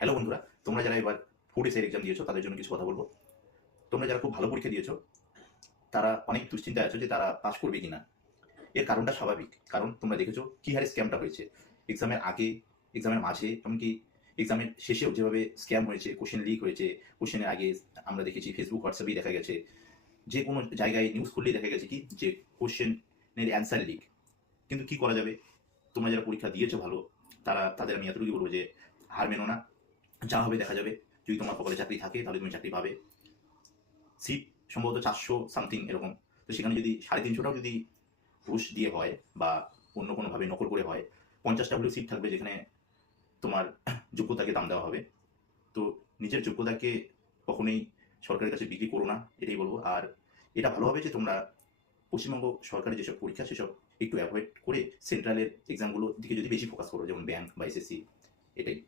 Hello বন্ধুরা, তোমরা যারা এবার ফুড এসের এক্সাম দিয়েছ, তাদের জন্য কিছু কথা বলব। তোমরা যারা খুব ভালো পরীক্ষা দিয়েছ, তারা অনেক দুশ্চিন্তায় আছো যে তারা পাস করবে কিনা। এর কারণটা স্বাভাবিক, কারণ তোমরা দেখেছ কি হারে স্ক্যামটা হয়েছে। এক্সামের আগে এক্সামের মাঝে, এমনকি এক্সামের শেষেও যেভাবে স্ক্যাম হয়েছে কোশ্চেন লিক হয়েছে কোশ্চেনের আগে আমরা দেখেছি ফেসবুক হোয়াটসঅ্যাপেই দেখা গেছে। যে কোনো জায়গায় নিউজ খুললেই দেখা গেছে কি, যে কোশ্চেনের অ্যান্সার লিক কিন্তু কি করা যাবে? তোমরা যারা পরীক্ষা দিয়েছ ভালো, তারা, তাদের আমি এতটুকু বলব যে হার মেনো না। যা হবে দেখা যাবে। যদি তোমার কপালে চাকরি থাকে, তাহলে তুমি চাকরি পাবে। সিট সম্ভবত চারশো সামথিং এরকম। তো সেখানে যদি সাড়ে তিনশোটাও যদি ঘুষ দিয়ে হয় বা অন্য কোনোভাবে নকল করে হয়, পঞ্চাশটা হলেও সিট থাকবে যেখানে তোমার যোগ্যতাকে দাম দেওয়া হবে। তো নিজের যোগ্যতাকে কখনোই সরকারের কাছে বিক্রি করো না, এটাই বলব। আর এটা ভালো হবে যে তোমরা পশ্চিমবঙ্গ সরকারের যেসব পরীক্ষা, সেসব একটু অ্যাভয়েড করে সেন্ট্রালের এক্সামগুলোর দিকে যদি বেশি ফোকাস করো, যেমন ব্যাংক বা এসএসসি এটাই।